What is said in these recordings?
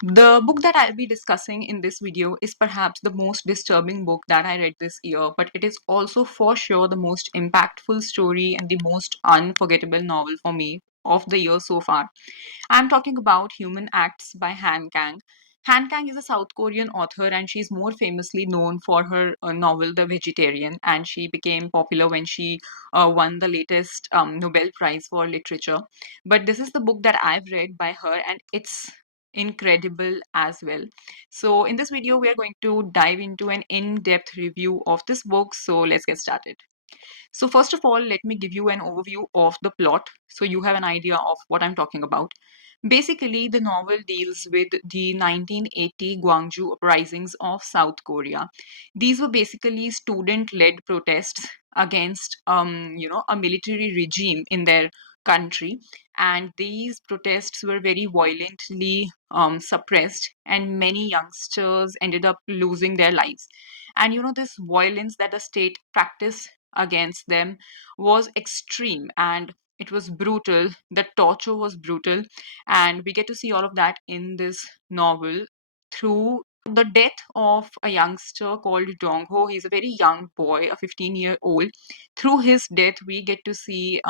The book that I'll be discussing in this video is perhaps the most disturbing book that I read this year, but it is also for sure the most impactful story and the most unforgettable novel for me of the year so far. I'm talking about Human Acts by Han Kang. Han Kang is a South Korean author and she's more famously known for her novel The Vegetarian, and she became popular when she won the latest Nobel Prize for Literature. But this is the book that I've read by her and it's incredible as well. So in this video, we are going to dive into an in-depth review of this book. So let's get started. So first of all, let me give you an overview of the plot so you have an idea of what I'm talking about. Basically, the novel deals with the 1980 Gwangju uprisings of South Korea. These were basically student-led protests against, a military regime in their country, and these protests were very violently suppressed, and many youngsters ended up losing their lives. And this violence that the state practiced against them was extreme and it was brutal. The torture was brutal, and we get to see all of that in this novel through the death of a youngster called Dong-ho. He's a very young boy, a 15-year-old. Through his death, we get to see,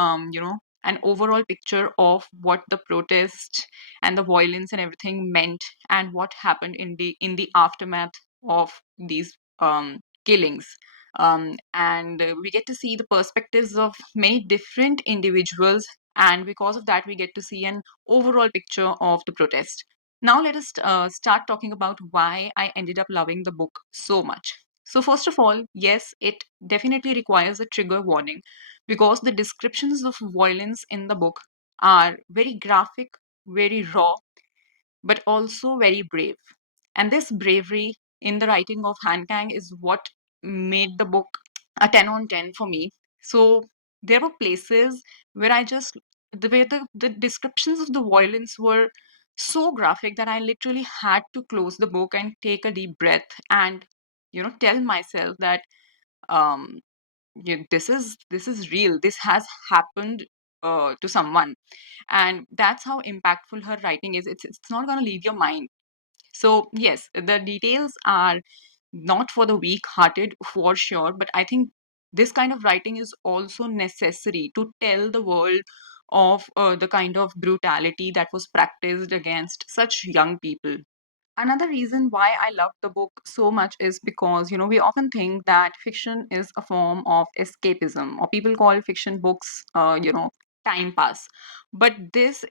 an overall picture of what the protest and the violence and everything meant, and what happened in the aftermath of these killings. And we get to see the perspectives of many different individuals, and because of that, we get to see an overall picture of the protest. Now, let us start talking about why I ended up loving the book so much. So, first of all, yes, it definitely requires a trigger warning because the descriptions of violence in the book are very graphic, very raw, but also very brave. And this bravery in the writing of Han Kang is what made the book a 10 on 10 for me. So there were places where the way the descriptions of the violence were so graphic that I literally had to close the book and take a deep breath and, tell myself that um, this is real. This has happened to someone, and that's how impactful her writing is. It's not going to leave your mind. So, yes, the details are not for the weak hearted for sure, but I think this kind of writing is also necessary to tell the world of the kind of brutality that was practiced against such young people. Another reason why I love the book so much is because, we often think that fiction is a form of escapism, or people call fiction books, time pass. But this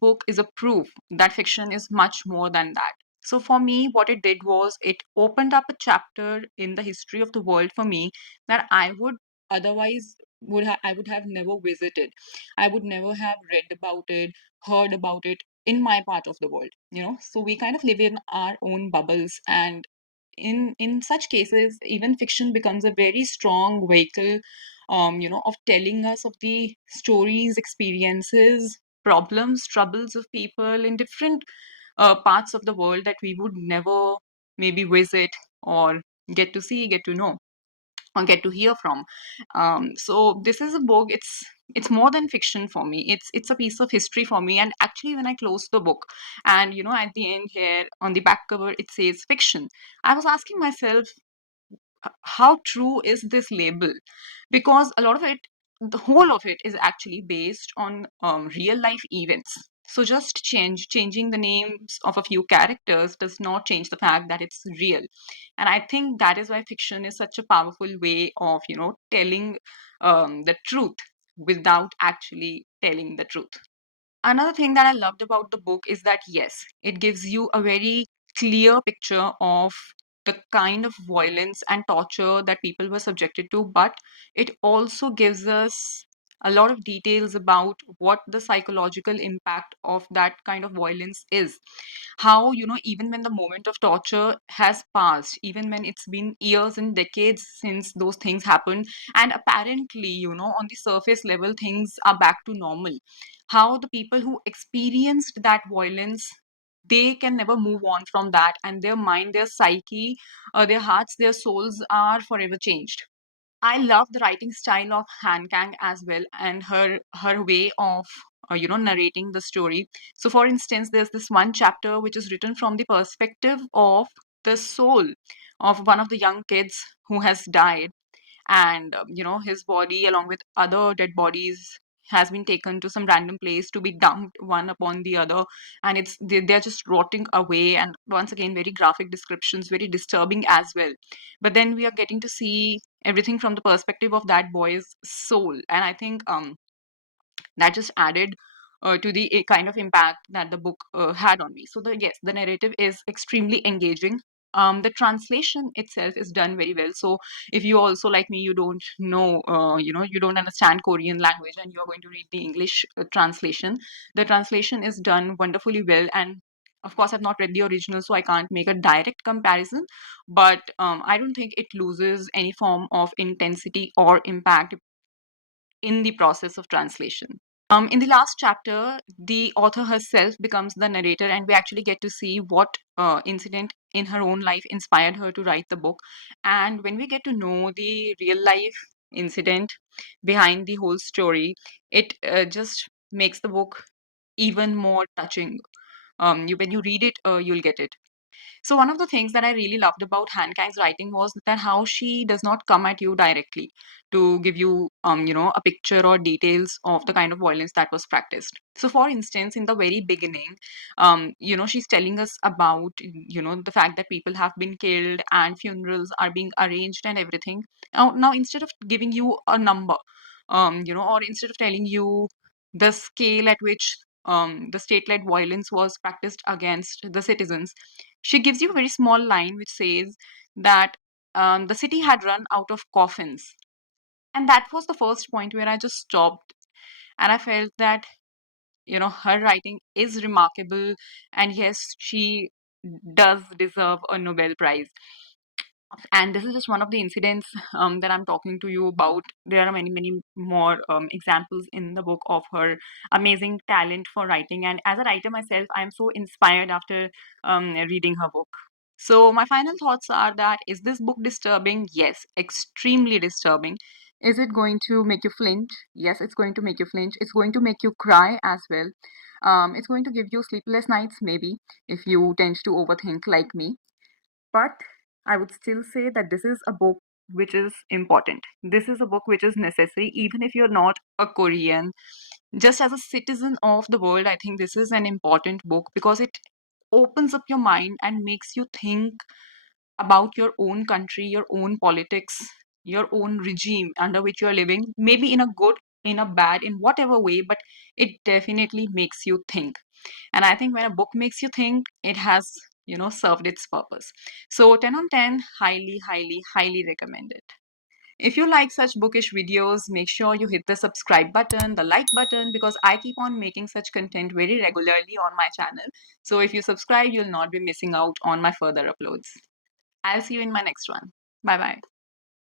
book is a proof that fiction is much more than that. So for me, what it did was it opened up a chapter in the history of the world for me that I would otherwise I would have never visited. I would never have read about it, heard about it in my part of the world. So we kind of live in our own bubbles, and in such cases even fiction becomes a very strong vehicle, of telling us of the stories, experiences, problems, troubles of people in different parts of the world that we would never maybe visit or get to see, get to know, or get to hear from. So this is a book. It's more than fiction for me. It's a piece of history for me. And actually, when I closed the book, and at the end here on the back cover it says fiction, I was asking myself, how true is this label? Because a lot of it, the whole of it, is actually based on real life events. So just changing the names of a few characters does not change the fact that it's real. And I think that is why fiction is such a powerful way of telling the truth without actually telling the truth. Another thing that I loved about the book is that, yes, it gives you a very clear picture of the kind of violence and torture that people were subjected to, but it also gives us a lot of details about what the psychological impact of that kind of violence is. How, even when the moment of torture has passed, even when it's been years and decades since those things happened, and apparently, on the surface level, things are back to normal, how the people who experienced that violence, they can never move on from that, and their mind, their psyche, their hearts, their souls are forever changed. I love the writing style of Han Kang as well, and her way of narrating the story. So, for instance, there's this one chapter which is written from the perspective of the soul of one of the young kids who has died, and his body along with other dead bodies has been taken to some random place to be dumped one upon the other, and they're just rotting away. And once again, very graphic descriptions, very disturbing as well. But then we are getting to see everything from the perspective of that boy's soul, and I think that just added to the kind of impact that the book had on me. So the narrative is extremely engaging. The translation itself is done very well. So if you also, like me, you don't know, you don't understand Korean language and you're going to read the English translation, the translation is done wonderfully well. And of course, I've not read the original, so I can't make a direct comparison. But I don't think it loses any form of intensity or impact in the process of translation. In the last chapter, the author herself becomes the narrator, and we actually get to see what incident in her own life inspired her to write the book. And when we get to know the real life incident behind the whole story, it just makes the book even more touching. When you read it, you'll get it. So one of the things that I really loved about Han Kang's writing was that how she does not come at you directly to give you, a picture or details of the kind of violence that was practiced. So, for instance, in the very beginning, she's telling us about, the fact that people have been killed and funerals are being arranged and everything. Now, instead of giving you a number, or instead of telling you the scale at which the state-led violence was practiced against the citizens, she gives you a very small line which says that the city had run out of coffins. And that was the first point where I just stopped and I felt that, her writing is remarkable. And yes, she does deserve a Nobel Prize. And this is just one of the incidents that I'm talking to you about. There are many, many more examples in the book of her amazing talent for writing. And as a writer myself, I'm so inspired after reading her book. So, my final thoughts are that, is this book disturbing? Yes, extremely disturbing. Is it going to make you flinch? Yes, it's going to make you flinch. It's going to make you cry as well. It's going to give you sleepless nights, maybe, if you tend to overthink like me. But I would still say that this is a book which is important. This is a book which is necessary, even if you're not a Korean. Just as a citizen of the world, I think this is an important book because it opens up your mind and makes you think about your own country, your own politics, your own regime under which you're living, maybe in a good, in a bad, in whatever way, but it definitely makes you think. And I think when a book makes you think, it has, served its purpose. So 10 on 10, highly, highly, highly recommended. If you like such bookish videos, make sure you hit the subscribe button, the like button, because I keep on making such content very regularly on my channel. So if you subscribe, you'll not be missing out on my further uploads. I'll see you in my next one. Bye bye.